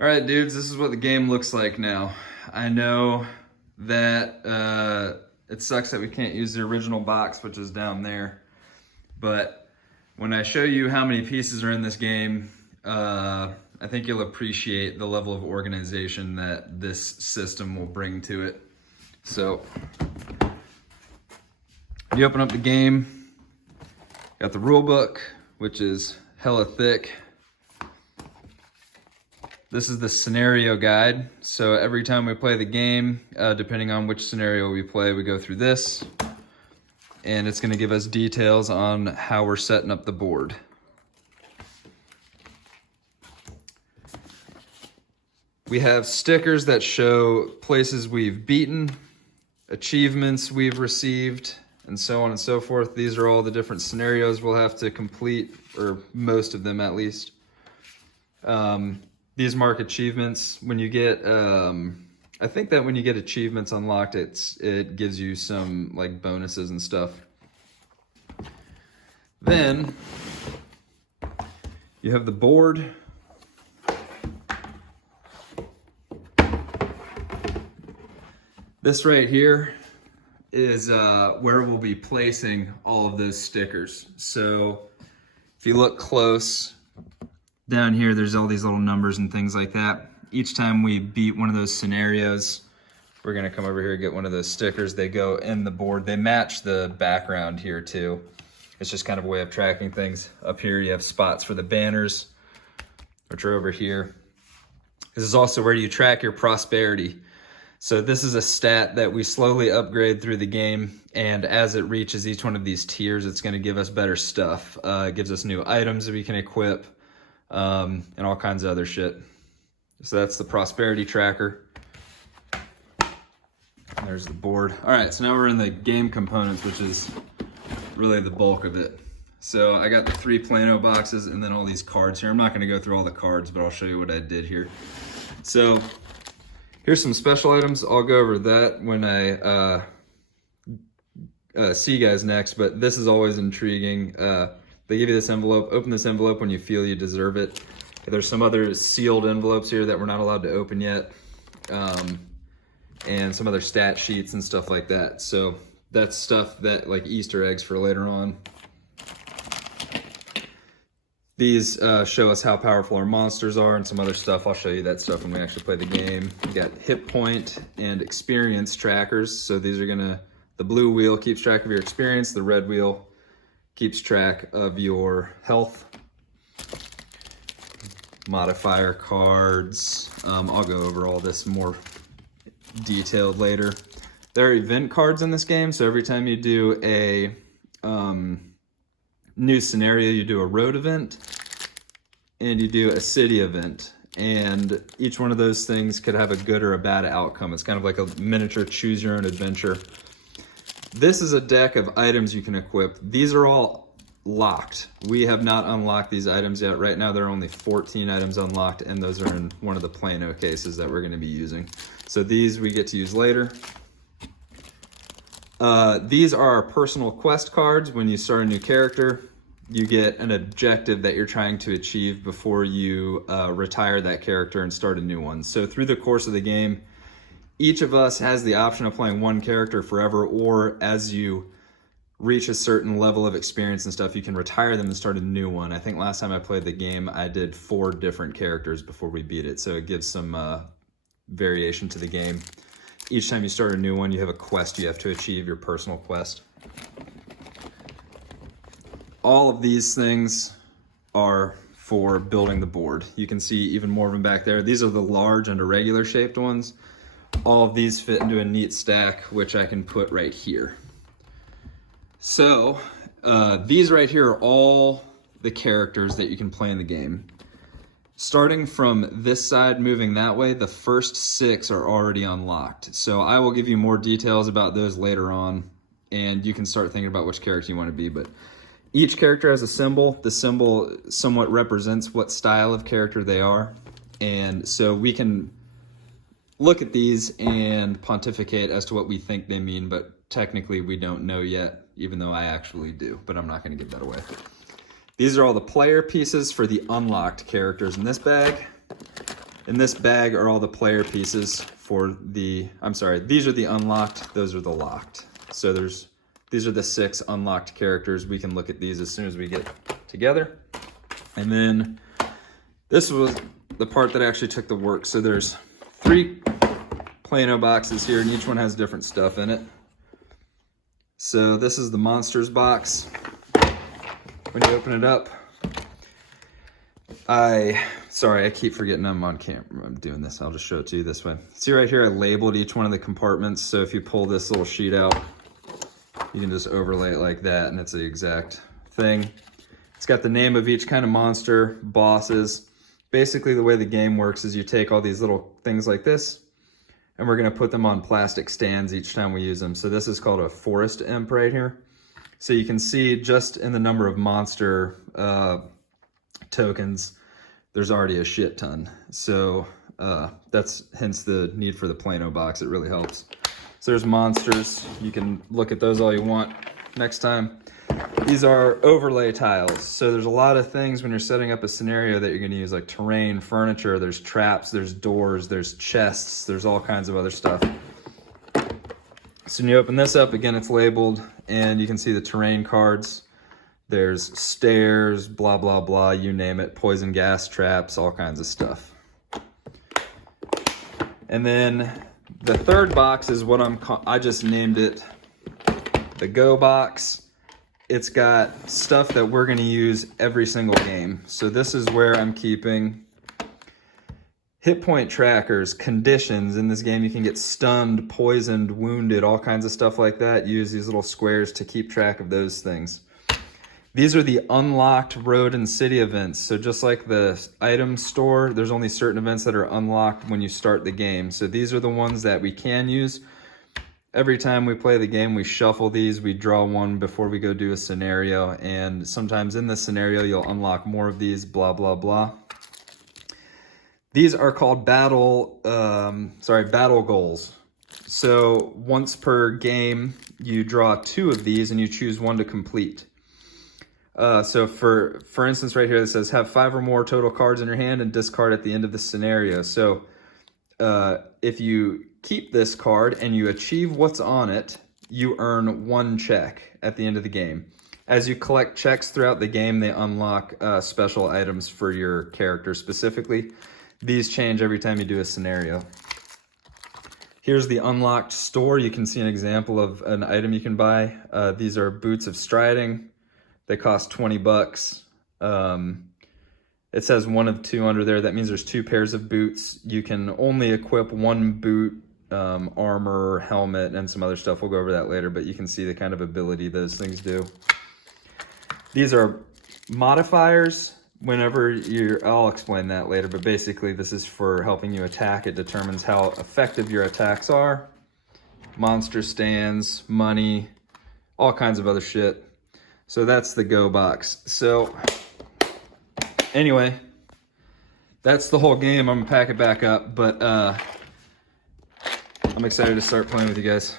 All right, dudes, this is what the game looks like now. I know that it sucks that we can't use the original box, which is down there. But when I show you how many pieces are in this game, I think you'll appreciate the level of organization that this system will bring to it. So, you open up the game, got the rule book, which is hella thick. This is the scenario guide. So every time we play the game, depending on which scenario we play, we go through this. And it's gonna give us details on how we're setting up the board. We have stickers that show places we've beaten, achievements we've received, and so on and so forth. These are all the different scenarios we'll have to complete, or most of them at least. These mark achievements. When you get, I think that when you get achievements unlocked, it gives you some like bonuses and stuff. Then you have the board. This right here is where we'll be placing all of those stickers. So if you look close, down here, there's all these little numbers and things like that. Each time we beat one of those scenarios, we're gonna come over here and get one of those stickers. They go in the board. They match the background here too. It's just kind of a way of tracking things. Up here, you have spots for the banners, which are over here. This is also where you track your prosperity. So this is a stat that we slowly upgrade through the game, and as it reaches each one of these tiers, it's gonna give us better stuff. It gives us new items that we can equip, and all kinds of other shit. So that's the prosperity tracker. There's the board. All right, so now we're in the game components, which is really the bulk of it. So I got the 3 Plano boxes and then all these cards here. I'm not gonna go through all the cards, but I'll show you what I did here. So here's some special items. I'll go over that when I see you guys next, but this is always intriguing. They give you this envelope. Open this envelope when you feel you deserve it. There's some other sealed envelopes here that we're not allowed to open yet. And some other stat sheets and stuff like that. So that's stuff that like Easter eggs for later on. These show us how powerful our monsters are and some other stuff. I'll show you that stuff when we actually play the game. We got hit point and experience trackers. So these are the blue wheel keeps track of your experience. The red wheel keeps track of your health. Modifier cards. I'll go over all this more detailed later. There are event cards in this game, so every time you do a new scenario, you do a road event and you do a city event. And each one of those things could have a good or a bad outcome. It's kind of like a miniature choose your own adventure. This is a deck of items you can equip. These are all locked. We have not unlocked these items yet. Right now there are only 14 items unlocked, and those are in one of the Plano cases that we're going to be using. So these we get to use later. These are our personal quest cards. When you start a new character, you get an objective that you're trying to achieve before you retire that character and start a new one. So through the course of the game, each of us has the option of playing one character forever, or as you reach a certain level of experience and stuff, you can retire them and start a new one. I think last time I played the game, I did 4 different characters before we beat it, so it gives some variation to the game. Each time you start a new one, you have a quest you have to achieve, your personal quest. All of these things are for building the board. You can see even more of them back there. These are the large and irregular shaped ones. All of these fit into a neat stack, which I can put right here. So these right here are all the characters that you can play in the game. Starting from this side, moving that way, the first 6 are already unlocked. So I will give you more details about those later on, and you can start thinking about which character you want to be. But each character has a symbol. The symbol somewhat represents what style of character they are. And so we can look at these and pontificate as to what we think they mean, but technically we don't know yet, even though I actually do, but I'm not going to give that away. These are all the player pieces for the unlocked characters in this bag. In this bag are all the player pieces for the, I'm sorry, these are the unlocked, those are the locked. So these are the 6 unlocked characters. We can look at these as soon as we get together. And then this was the part that actually took the work. So there's 3 Play-Doh boxes here, and each one has different stuff in it. So this is the monsters box. When you open it up, sorry, I keep forgetting I'm on camera. I'm doing this. I'll just show it to you this way. See right here, I labeled each one of the compartments. So if you pull this little sheet out, you can just overlay it like that, and it's the exact thing. It's got the name of each kind of monster, bosses. Basically, the way the game works is you take all these little things like this, and we're gonna put them on plastic stands each time we use them. So this is called a forest imp right here. So you can see just in the number of monster tokens, there's already a shit ton. So that's hence the need for the Play-Doh box. It really helps. So there's monsters. You can look at those all you want next time. These are overlay tiles. So there's a lot of things when you're setting up a scenario that you're gonna use, like terrain, furniture, there's traps, there's doors, there's chests, there's all kinds of other stuff. So when you open this up, again, it's labeled, and you can see the terrain cards. There's stairs, blah, blah, blah, you name it, poison gas traps, all kinds of stuff. And then the third box is what I just named it the Go box. It's got stuff that we're gonna use every single game. So this is where I'm keeping hit point trackers, conditions. In this game, you can get stunned, poisoned, wounded, all kinds of stuff like that. Use these little squares to keep track of those things. These are the unlocked road and city events. So just like the item store, there's only certain events that are unlocked when you start the game. So these are the ones that we can use. Every time we play the game, we shuffle these, we draw one before we go do a scenario. And sometimes in this scenario, you'll unlock more of these, blah, blah, blah. These are called battle goals. So once per game, you draw 2 of these and you choose one to complete. So for instance, right here, it says have 5 or more total cards in your hand and discard at the end of the scenario. So if you keep this card and you achieve what's on it, you earn 1 check at the end of the game. As you collect checks throughout the game, they unlock special items for your character specifically. These change every time you do a scenario. Here's the unlocked store. You can see an example of an item you can buy. These are boots of striding. They cost 20 bucks. It says 1 of 2 under there. That means there's 2 pairs of boots. You can only equip 1 boot, armor, helmet, and some other stuff. We'll go over that later, but you can see the kind of ability those things do. These are modifiers. Whenever I'll explain that later, but basically this is for helping you attack. It determines how effective your attacks are. Monster stands, money, all kinds of other shit. So that's the Go box. So anyway, that's the whole game. I'm gonna pack it back up, but I'm excited to start playing with you guys.